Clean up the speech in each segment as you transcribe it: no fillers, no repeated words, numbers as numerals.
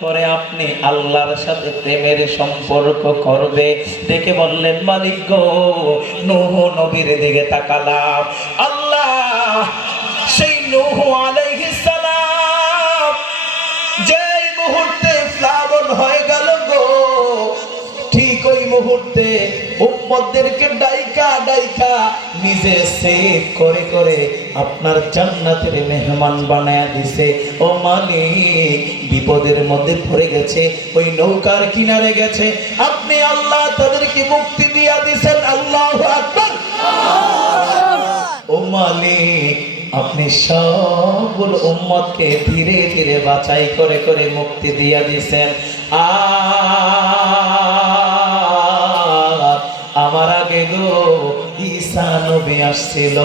করে আপনি আল্লাহর সাথে প্রেমের সম্পর্ক করবে। দেখে বললেন, মালিক গো, নূহ নবীর দিকে তাকালাম। আল্লাহ সেই নূহ আলাইহিস সালাম যেই মুহূর্তে প্লাবন হয়ে গেল গো, ঠিক ওই মুহূর্তে উম্মতদেরকে ডাইকা ডাইকা নিজে সেভ করে করে আপনার জান্নাতের মেহমান বানায়া দিছে। ও মালিক, বিপদের মধ্যে পড়ে গেছে, ওই নৌকার কিনারে গেছে, আপনি আল্লাহ তাদেরকে মুক্তি দিয়া দিছেন। আল্লাহু আকবার। ও মালিক, আপনি সবগুলো উম্মতকে ধীরে ধীরে বাছাই করে করে মুক্তি দিয়া দিছেন। আমার আগে গো ঈসা নবী আসছিল,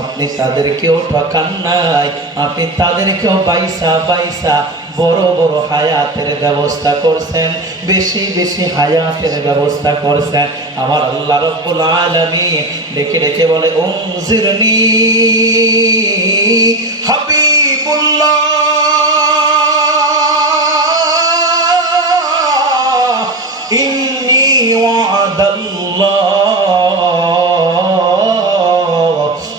আপনি তাদেরকেও ঠকান নাই, আপনি তাদেরকেও বাইসা বাইসা বড় বড় হায়াতের ব্যবস্থা করছেন, বেশি বেশি হায়াতের ব্যবস্থা করছেন। আমার আল্লাহ রাব্বুল আলামিন ডেকে ডেকে বলে, উনজিরনি হাবিবুল্লাহ, ইন্নী ওয়াদাল্লাহ।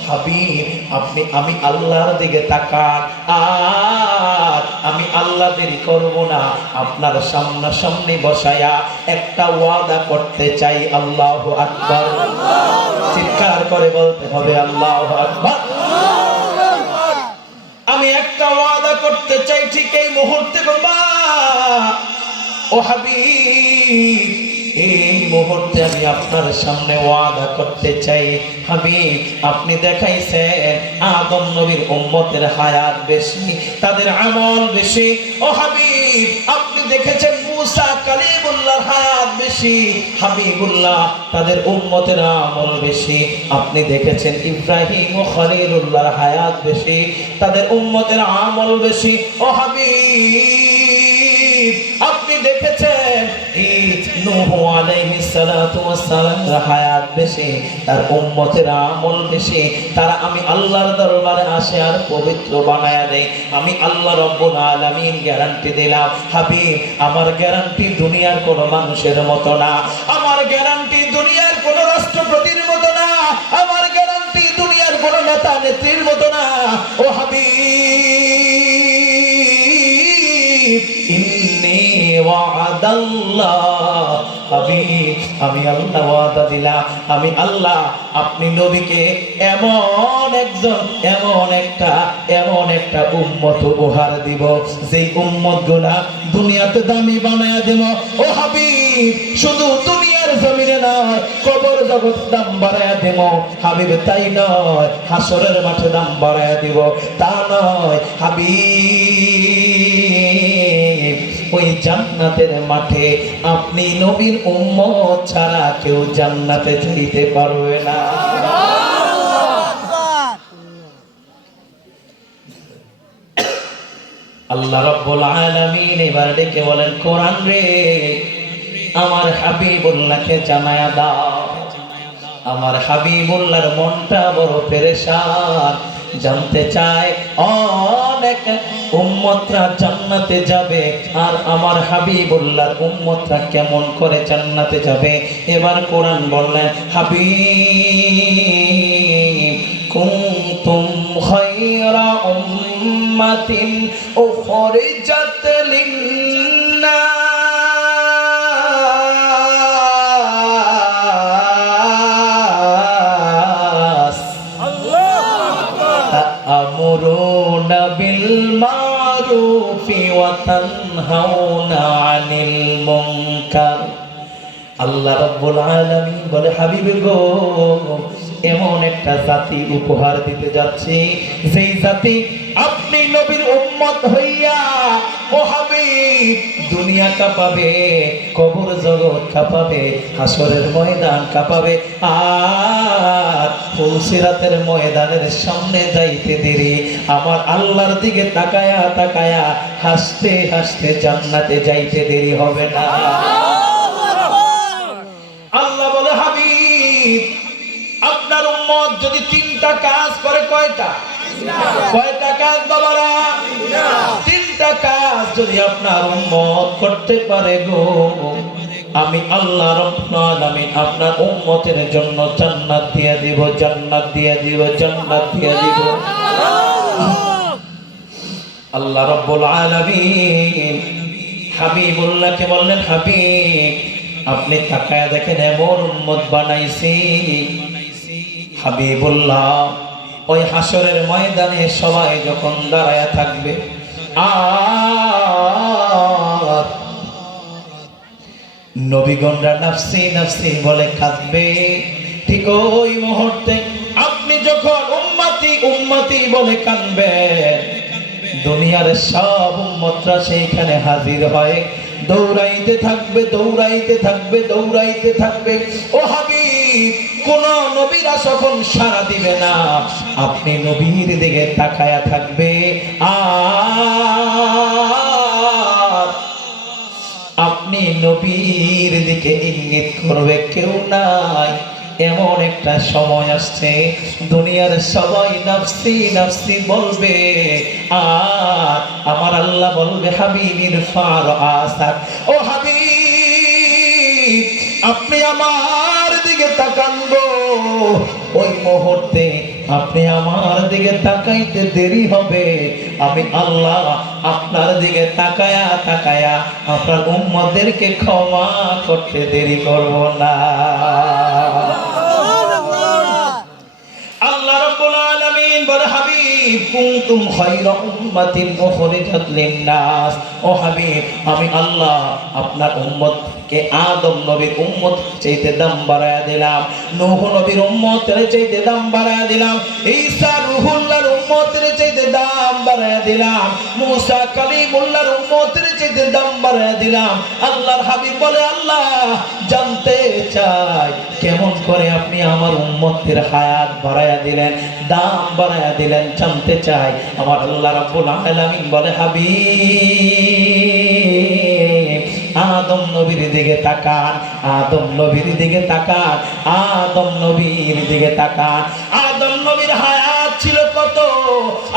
হাবিব, আপনি আমি আল্লাহর দিকে তাকান, আর আমি আল্লাহ দেরি করব না, আপনার সামনাসামনি বসায়া একটা ওয়াদা করতে চাই। আল্লাহু আকবার। চিৎকার করে বলতে হবে আল্লাহু আকবার। আমি একটা ওয়াদা করতে চাই ঠিক এই মুহূর্তে বাবা। ও হাবিব, এই মুহূর্তে আমি আপনার সামনে ওয়াদা করতে চাই। হাবিব, আপনি দেখাইছেন আদম নবীর উম্মতের হায়াত বেশি, তাদের আমল বেশি। ও হাবিব, আপনি দেখেছেন মুসা কালিমুল্লাহর হায়াত বেশি। হাবিবুল্লাহ, তাদের উম্মতের আমল বেশি। আপনি দেখেছেন ইব্রাহিম ও খলিলুল্লাহর হায়াত বেশি, তাদের উম্মতের আমল বেশি। ও হাবিব, আপনি দেখেছেন নূহ আলাইহিস সালাতু ওয়াস সালামের হায়াত বেশি, তার উম্মতের আমল বেশি। তারা আমি আল্লাহর দরবারে আসে আর পবিত্র বানায়া দেয়। আমি আল্লাহ রাব্বুল আলামিন গ্যারান্টি দিলাম, হাবিব, আমার গ্যারান্টি দুনিয়ার কোন মানুষের মতো না, আমার গ্যারান্টি দুনিয়ার কোন রাষ্ট্রপতির মতো না, আমার গ্যারান্টি দুনিয়ার কোন নেতা নেত্রীর মতো না। ও হাবিব, ইন্নী ওয়াদাল্লাহ। হাবিব, আমি আল্লাহ ওয়াদা দিলাম, আমি আল্লাহ আপনি নবীকে এমন একটা উম্মত উপহার দিব, যেই উম্মত গুলা দুনিয়াতে দামি বানায়া দেব। ও হাবিব, শুধু দুনিয়ার জমিনে নয়, কবর জগৎ দাম বাড়ায়া দেব। হাবিব, তাই নয়, হাসরের মাঠে দাম বাড়ায়া দিব, তা নয় হাবিব, ওই জান্নাতের মাঠে আপনি নবীর উম্মত ছাড়া কেউ জান্নাতে যাইতে পারবে না। আল্লাহ রাব্বুল আলামিন এবার ডেকে বলেন, কোরআন রে, আমার হাবিবুল্লাহকে জানায়া দাও। আমার হাবিবুল্লাহর মনটা বড় পেরেশান, জানতে চায় অনেক উম্মতরা জান্নাতে যাবে, আর আমার হাবিবুল্লাহর উম্মতরা কেমন করে জান্নাতে যাবে। এবার কোরআন বললেন, হাবিব, কুনতুম খায়রা উম্মাতিন উখরিজাত লিন্নাস তা'মুরুনা বিল মারুফি ওয়া তানহাউনা আনিল মুনকার। আল্লাহ রাব্বুল আলামিন বলে, হাবিব গো, এমন একটা জাতি উপহার দিতে যাচ্ছি, যেই জাতি আপনি নবীর উম্মত হইয়া, ও হাবিব, দুনিয়া কাঁপাবে, কবর জগৎ কাঁপাবে, হাসরের ময়দান কাঁপাবে, আর ফুলসিরাতের ময়দানের সামনে যাইতে দেরি আমার আল্লাহর দিকে তাকায়া তাকায়া হাসতে হাসতে জান্নাতে যাইতে দেরি হবে না। আল্লাহ বলে, হাবিব, আপনার উম্মত যদি তিনটা কাজ করে, কয়টা কাজ বাবারা? তিনটা তিনটা কাজ যদি আপনার উম্মত করতে পারে গো, আমি আল্লাহ রাব্বুল আলামিন আপনার উম্মতের জন্য জান্নাত দিয়ে দিব, জান্নাত দিয়ে দিব, জান্নাত দিয়ে দিব। আল্লাহ রাব্বুল আলামিন হাবিবুল্লাহকে বললেন, হাবিব আপনি তাকায়া দেখেন এমন উম্মত বানাইছি। হাবিবুল্লাহ ওই হাসরের ময়দানে সবাই যখন দাঁড়ায়া থাকবে আর নবীগণরা নাফসি নাফসি বলে কাঁদবে, ঠিক ওই মুহূর্তে আপনি যখন উম্মতি উম্মতি বলে কাঁদবেন, দুনিয়ার সব উম্মতরা সেইখানে হাজির হয়, দৌড়াইতে থাকবে, দৌড়াইতে থাকবে, দৌড়াইতে থাকবে। ও হাবিব কোন নবীরা যখন সাড়া দিবে না, আপনি নবীর দিকে তাকায়া থাকবে আর আপনি নবীর দিকে ইঙ্গিত করবে কেউ নাই। এমন একটা সময় আসছে দুনিয়ার সবাই নাফসি নাফসি বলবে আর আমার আল্লাহ বলবে হাবিবির ফার আসাক, ও হাবিব আপনি আমার দিকে তাকান গো। ওই মুহূর্তে আপনি আমার দিকে তাকাইতে দেরি হবে, আমি আল্লাহ আপনার দিকে তাকায়া তাকায়া আপনার উম্মতদেরকে ক্ষমা করতে দেরি করব না। আল্লাহ রাব্বুল আলামিন বলে, হাবিব কুনতুম খায়রা উম্মাতিন উখরিজাত লিন-নাস, ও হাবিব আমি আল্লাহ আপনার উম্মতকে আদম নবীর উম্মত চাইতে দাম বাড়ায়া দিলাম, নূহ নবীর উম্মতের চাইতে দাম বাড়ায়া দিলাম, ঈসা রূহুল্লাহর উম্মতের চাইতে দাম বাড়ায়া দিলাম, মুসা কালিমুল্লাহর উম্মতের চাইতে দাম বাড়ায়া দিলাম। আল্লাহর হাবিব বলে, আল্লাহ জানতে চাই কেমন করে আপনি আমার উম্মতের হায়াত বাড়ায়া দিলেন, দাম বাড়ায়া দিলেন, জানতে চাই। আমার আল্লাহ রাব্বুল আলামিন বলে, হাবিব আদম নবীর দিকে তাকান, আদম নবীর দিকে তাকান, আদম নবীর দিকে তাকান। আদম নবীর হায়াত ছিল কত?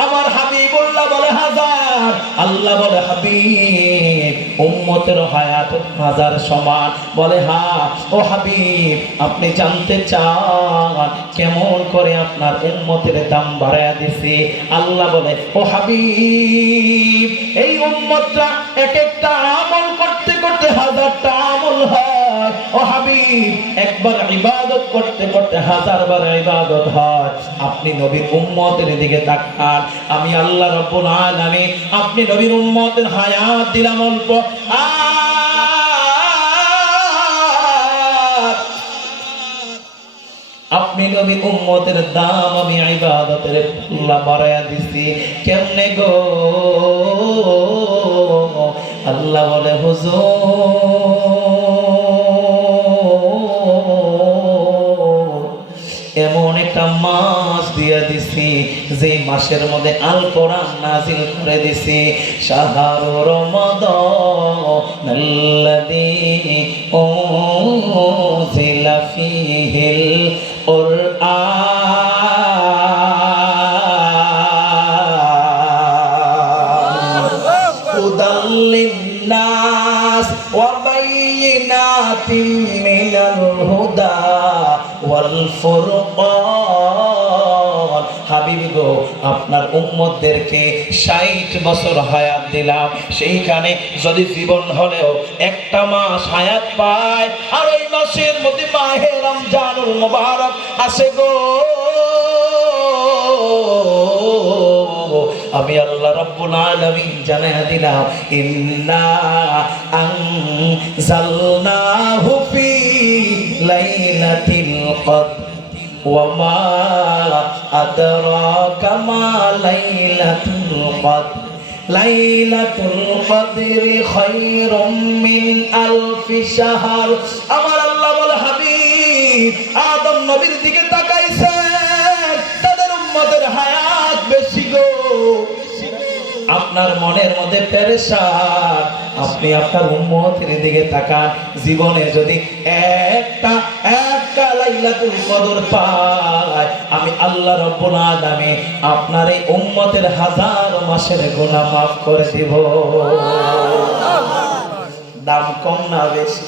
আমার হাবিবুল্লাহ বলে 1000। আল্লাহ বলে, হাবিব উম্মতের হায়াত 1000 সমান। বলে, হ্যাঁ ও হাবিব আপনি জানতে চান কেমন করে আপনার উম্মতের দাম বাড়ায়া দিছি? আল্লাহ বলে, ও হাবিব এই উম্মতরা এক একটা আমল করতে করতে 1000টা আমল হয়। ও হাবিব একবার ইবাদত করতে করতে 1000 বার ইবাদত হয়। আপনি নবীর উম্মতের দিকে তাকান, আমি আল্লাহ রাব্বুল আলামিন আপনি নবীর উম্মতের হায়াত দিলাম অল্প, আপনি নবীর উম্মতের দাম আমি ইবাদতের পাল্লা বাড়ায়া দিছি। কেমনে গো? আল্লাহ বলে, হুজুর এমন একটা মাস দিয়ে দিছি যে মাসের মধ্যে আল কোরআন নাজিল করে দিছি। শাহরু রমাদানাল্লাযী উনজিলা ফীহিল কুরআন হুদাল লিন-নাস ওয়া বায়িনাতিন মিনাল হুদা ওয়াল ফুরকান। হাবিব গো আপনার উম্মতদেরকে 60 বছর হায়াত দিলাম, সেইখানে যদি জীবন হলেও একটা মাস হায়াত পায়, আর ওই মাসের মধ্যে মাহে রমজানুল মুবারক আসে গো, আমি আল্লাহ রাব্বুল আলামিন জানায়া দিলাম, ইন্না আনজালনাহু ফি লাইলাতিল কদর ওয়া মা আদরাকা মা লাইলাতুল কদর লাইলাতুল কদরি খায়রুম মিন আলফি শাহর। আমার আল্লাহ বলে, হাবিব আদম নবীর দিকে তাকাইছে, তাদের উম্মতের হায়াত বেশি গো। আপনার মনের মধ্যে পেরেশান, আপনি আপনার উম্মতের দিকে তাকান, জীবনে যদি একটা লাইলাতুল কদর পায়, আমি আল্লাহ রাব্বুল আলামিন আপনার এই উম্মতের হাজার মাসের গুনাহ মাফ করে দিব। দাম কম না বেশি?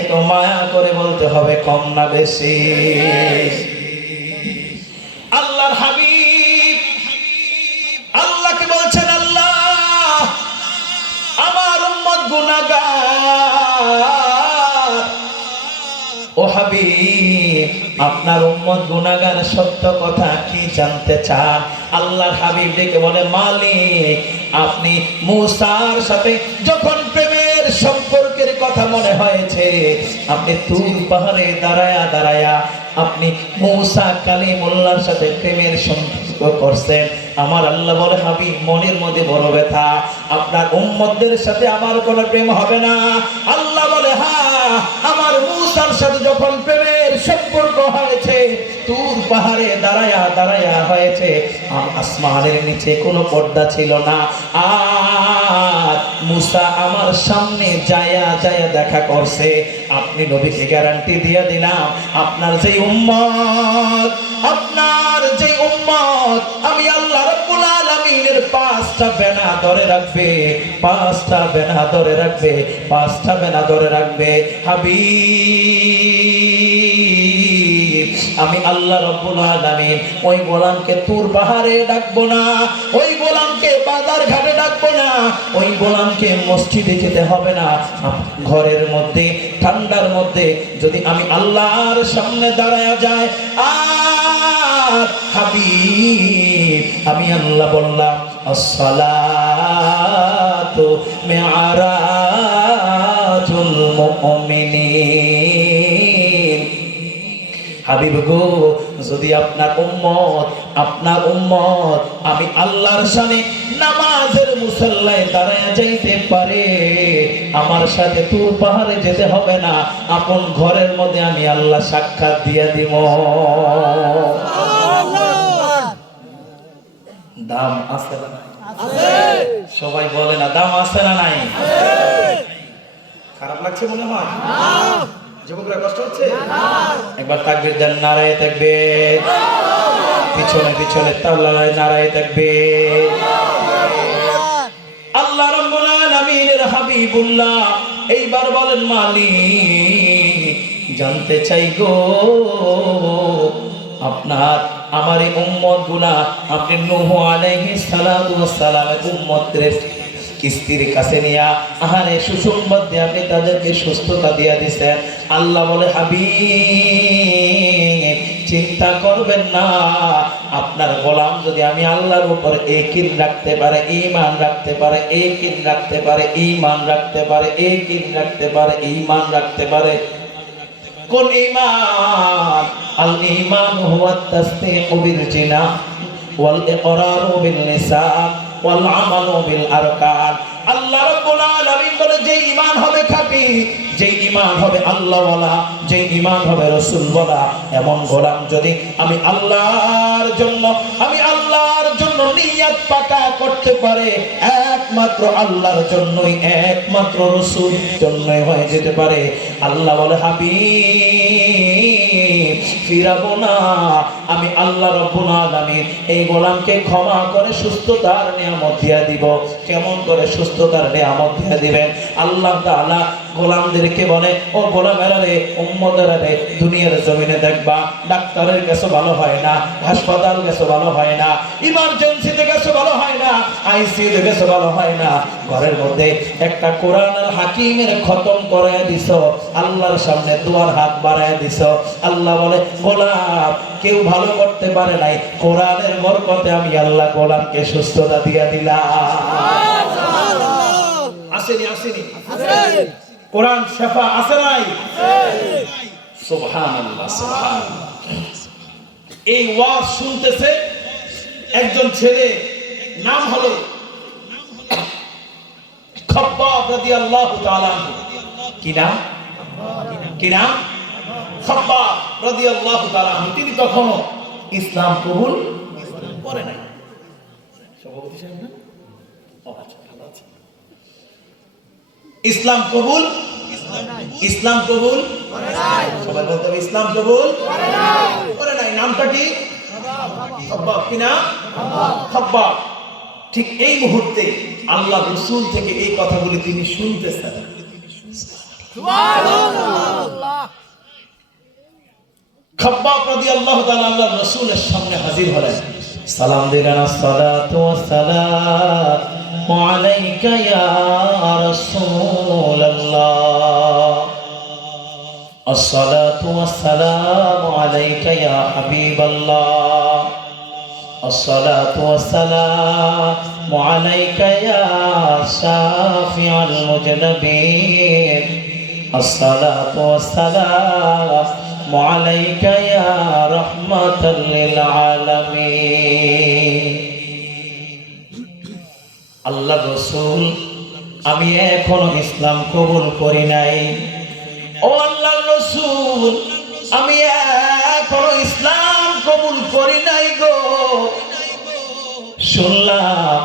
একটু মায়া করে বলতে হবে, কম না বেশি? আল্লাহর হাবিব আল্লাহকে বলছেন, আল্লাহ আমার উম্মত গুনাহগার। ও হাবিব, আপনার উম্মত গুনাহগার, সত্য কথা কি জানতে চান? আল্লাহর হাবিব ডেকে বলে, মালিক আপনি মূসার সাথে যখন প্রেমের সম্পর্কের কথা মনে হয়েছে, আপনি তুর পাহাড়ে দাঁড়ায়া দাঁড়ায়া আপনি মূসা কালিমুল্লাহর সাথে প্রেমের সম্পর্ক করছেন। আমার আল্লাহ বলে, হাবিব মনের মধ্যে বড় ব্যথা, আপনার উম্মতদের সাথে আমার কোনো প্রেম হবে না। আল্লাহ বলে, হ্যাঁ, আমার মূসার সাথে যখন প্রেমের সম্পর্ক হয়েছে, তুর পাহাড়ে দাঁড়ায়া দাঁড়ায়া হয়েছে, আসমানের নিচে কোনো পর্দা ছিল না। আর মূসা আমার সামনে যায়া যায়া দেখা করছে। আপনি নবীকে গ্যারান্টি দিয়ে দিলাম, আপনার যেই উম্মত, আপনার যেই উম্মত আমি আল্লাহ রাব্বুল আলামিনের 5টা বেনা ধরে রাখবে, 5টা বেনা ধরে রাখবে, 5টা বেনা ধরে রাখবে। হাবিব, আমি আল্লাহ রাব্বুল আলামিন ওই গোলামকে তুর পাহাড়ে ডাকবো না, ওই গোলামকে বাজার ঘাটে ডাকবো না, ওই গোলামকে মসজিদে যেতে হবে না। ঘরের মধ্যে ঠান্ডার মধ্যে যদি আমি আল্লাহর সামনে দাঁড়ায়া যায়, আর হাবিব আমি আল্লাহ বললাম, আসসালাতু মি'রাজুল মুমিনিন। হাবিব গো, যদি আপনার উম্মত আমি আল্লাহর সামনে নামাজের মুসল্লায় দাঁড়ায় যাইতে পারে, আমার সাথে তুর পাহাড়ে যেতে হবে না, আপন ঘরের মধ্যে আমি আল্লাহ সাক্ষাৎ দিয়ে দিব। দাম আছে না নাই? সবাই বলে না, দাম আছে না নাই? খারাপ লাগছে মনে হয়? যুবকরা কষ্ট হচ্ছে? একবার তাকবীর দেন, নারায়ে তাকবীর। পিছনে পিছনে তাল্লায় নারায়ে তাকবীর। আল্লাহ রাব্বুল আলামিনের হাবিবুল্লাহ এইবার বলেন, মালিক জানতে চাই গো, আপনার আমার এই উম্মত গুলা আপনি নূহ আলাইহিস সালাতু ওয়াস সালামের উম্মতের কিস্তির কাছে নিয়া আহারে সুসংবাদ দিয়ে আপনি তাদেরকে সুস্থতা দিয়ে দিয়েছেন। আল্লাহ বলে, হাবিব চিন্তা করবেন না, আপনার গোলাম যদি আমি আল্লাহর উপর ইয়াকিন রাখতে পারে, ঈমান রাখতে পারে, ইয়াকিন রাখতে পারে, ঈমান রাখতে পারে, ইয়াকিন রাখতে পারে, ঈমান রাখতে পারে। কোন ঈমান? আল ঈমান হুয়া তাসদীকু বিল জিনান ওয়াল ইকরারু বিল লিসান ওয়াল আমালু বিল আরকান। আল্লাহ রাব্বুল আলামিন বলে, যে ঈমান হবে খাঁটি, যে ঈমান হবে আল্লাহওয়ালা, যে ঈমান হবে রাসূলওয়ালা, এমন গোলাম যদি আমি আল্লাহর জন্য নিয়ত পাকা করতে পারে, একমাত্র আল্লাহর জন্যই, একমাত্র রাসূলের জন্যই হয়ে যেতে পারে। আল্লাহ বলে, হাবিব ফিরাবো না, আমি আল্লাহ রাব্বুল আলামিন এই গোলামকে ক্ষমা করে সুস্থতার নিয়ামত দিয়ে দিব। কেমন করে সুস্থতার নিয়ামত দিয়ে দিবেন? আল্লাহ তাআলা গোলামদেরকে বলে, ও গোলামেরা রে, উম্মতেরা রে, দুনিয়ার জমিনে দেখবা ডাক্তারের কাছে ভালো হয় না, হাসপাতাল কাছে ভালো হয় না, ইমার্জেন্সিতে কাছে ভালো হয় না, আইসিইউতে কাছে ভালো হয় না, ঘরের মধ্যে একটা কোরআন আল হাকিমের খতম করায় দিছো, আল্লাহর সামনে দুয়ার হাত বাড়ায় দিছো। আল্লাহ বলে, গোলাম কেউ ভালো করতে পারে নাই, কোরআনের বরকতে আমি আল্লাহ গোলামকে সুস্থতা দিয়ে দিলাম। আসেনি আসেনি? কোরআন শেফা আছে নাই? সুবহানাল্লাহ, সুবহানাল্লাহ। এই ওয়াজ শুনতেছে একজন ছেলে, নাম হলো খাব্বাব রাদিয়াল্লাহু তাআলা আনহু। কি নাম? কি নাম? খাব্বাব রাদিয়াল্লাহু তাআলা আনহু। তিনি তখনও ইসলাম কবুল করে নাই। সভাপতি সাহেব না? ও আচ্ছা, ভালো আছে। ইসলাম কবুল ইসলাম কবুল করে নাই। সবাই বলতে হবে ইসলাম কবুল করে নাই। নামটা কি? খাব্বাব। কি নাম? খাব্বাব। ঠিক এই মুহূর্তে আল্লাহ রাসূল থেকে এই কথাগুলি তিনি শুনতেছেন। সুবহানাল্লাহ। খাব্বাব রাদিয়াল্লাহু তাআলা আল্লাহর রাসূলের সামনে হাজির হলেন, সালাম দিলেন, আসসালাতু ওয়াসসালামু আলাইকা ইয়া রাসূলুল্লাহ, আসসালাতু ওয়াসসালামু আলাইকা ইয়া হাবিবাল্লাহ, আসসালাতু ওয়াসসালামু আলাইকা ইয়া শাফিউল মুজনাবিন, আসসালাতু ওয়াসসালামু আলাইকা ইয়া রাহমাতাল লিল আলামিন। আল্লাহ রাসূল, আমি এখনো ইসলাম কবুল করি নাই। ও আল্লাহ রাসূল, আমি এখনো ইসলাম কবুল করি নাই গো। শুনলাম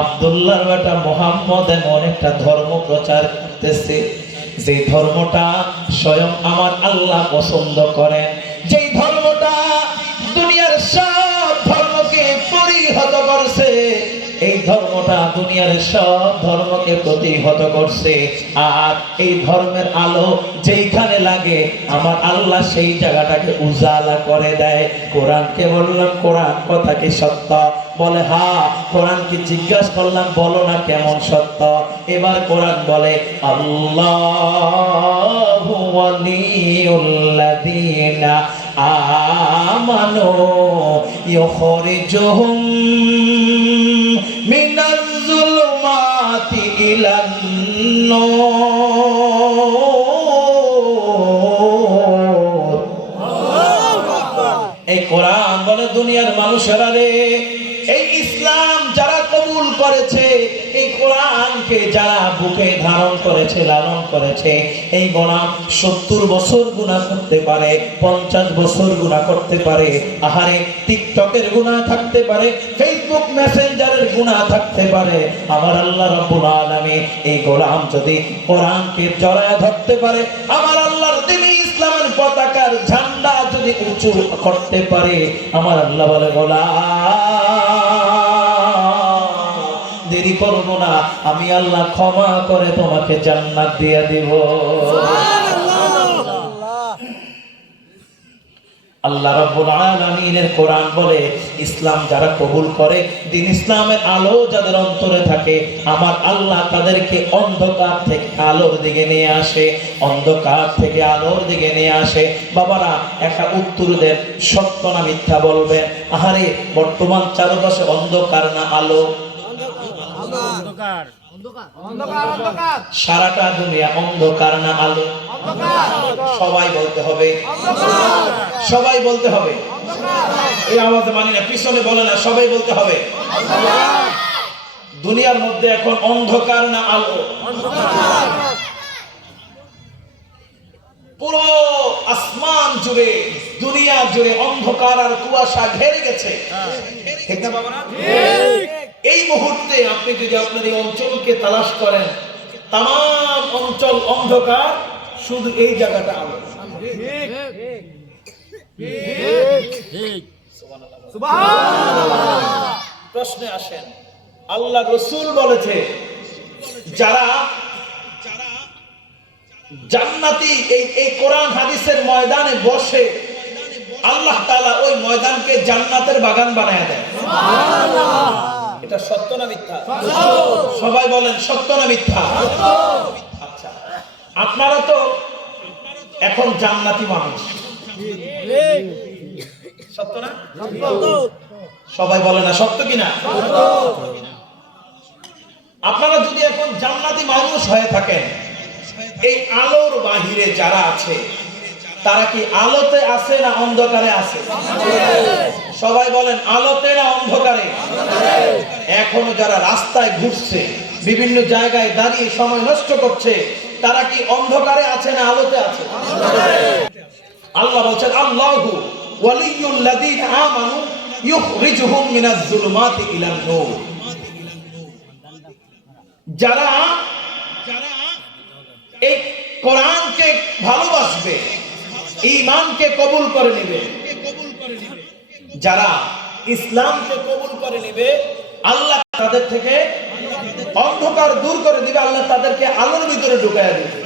আব্দুল্লাহর বেটা মুহাম্মদ এমন একটা ধর্ম প্রচার করতেছে, যে ধর্মটা স্বয়ং আমার আল্লাহ পছন্দ করেন, যেই ধর্মটা দুনিয়ার সব ধর্মকে পরিহত করছে, এই ধর্মটা দুনিয়ার সব ধর্মকে প্রতিহত করছে। আর এই ধর্মের আলো যেইখানে লাগে আমার আল্লাহ সেই জায়গাটাকে উজালা করে দেয়। কোরআনকে বললাম, কোরআন কথা কি সত্য? বলে হ্যাঁ। কোরআনকে জিজ্ঞাসা করলাম, বলো না কেমন সত্য? এবার কোরআন বলে, আল্লাহু ওয়ালিউল্লাযীনা আমানু ইউখরিজুহুম মিনাজ যুলুমাতি ইলান নূর। এই কোরআন বলে, দুনিয়ার মানুষেরা রে, এই ইসলাম যারা কবুল করেছে, এই কোরআনকে যারা বুকে ধারণ করেছে, লালন করেছে, এই গোলাম 70 বছর গুনাহ করতে পারে, 50 বছর গুনাহ করতে পারে, আহারে টিকটকের গুনাহ থাকতে পারে, ফেসবুক মেসেঞ্জারের গুনাহ থাকতে পারে, আমার আল্লাহ রাব্বুল আলামিন এই গোলাম যদি কোরআনকে জড়ায় ধরতে পারে, আমার আল্লাহর দ্বীন ইসলামের পতাকার ঝান্ডা যদি উঁচু করতে পারে, আমার আল্লাহ বলে, দেরি করবো না, আমি আল্লাহ ক্ষমা করে তোমাকে জান্নাত দিয়ে দিব। আল্লাহ রাব্বুল আলামিনের কোরআন বলে, ইসলাম যারা কবুল করে, দ্বীন ইসলামের আলো যাদের অন্তরে থাকে, আমার আল্লাহ তাদেরকে অন্ধকার থেকে আলোর দিকে নিয়ে আসে, অন্ধকার থেকে আলোর দিকে নিয়ে আসে। বাবারা একটা উত্তর দেন, সত্য না মিথ্যা বলবেন? আহারে বর্তমান চারপাশে অন্ধকার না আলো? সারাটা দুনিয়া অন্ধকার না আলো? সবাই বলতে হবে, সবাই বলতে হবে। এই আওয়াজ মানি না, পিছনে বলে না, সবাই বলতে হবে। দুনিয়ার মধ্যে এখন অন্ধকার না আলো? পুরো আসমান জুড়ে, দুনিয়া জুড়ে অন্ধকার আর কুয়াশা ঘেরে গেছে, ঠিক না বাবা? এই মুহূর্তে আপনি যদি আপনার এই অঞ্চলকে তালাশ করেন, তাম অঞ্চল অন্ধকার, শুধু এই জায়গাটা আলো। প্রশ্নে আসেন, আল্লাহ রাসূল বলেছে, যারা জান্নাতি এই কোরআন হাদিসের ময়দানে বসে, আল্লাহ তাআলা ওই ময়দানকে জান্নাতের বাগান বানায় দেয়। এটা সত্য না মিথ্যা? সবাই বলেন, সত্য না মিথ্যা? আচ্ছা, আপনারা তো এখন জান্নাতি মানুষ, সত্য না? সবাই বলে না, সত্য কিনা? আপনারা যদি এখন জান্নাতি মানুষ হয়ে থাকেন, এই আলোর বাহিরে যারা আছে, তারা কি আলোতে আছে না অন্ধকারে আছে? সবাই বলেন, আলোতে না অন্ধকারে? এখনো যারা রাস্তায় ঘুরছে, বিভিন্ন জায়গায় দাঁড়িয়ে সময় নষ্ট করছে, তারা কি অন্ধকারে আছে না আলোতে আছে? আল্লাহ বলছেন, আল্লাহু ওয়ালিয়ুল্লাযীনা আমানু ইউখরিজুহুম মিনাজ যুলুমাতি ইলান নূর। যারা এই কোরআনকে ভালোবাসবে, ঈমানকে কবুল করে নেবে, যারা ইসলামকে কবুল করে নেবে, আল্লাহ তাদের থেকে অন্ধকার দূর করে দিবে, আল্লাহ তাদেরকে আলোর ভিতরে ঢুকাইয়া দিবে।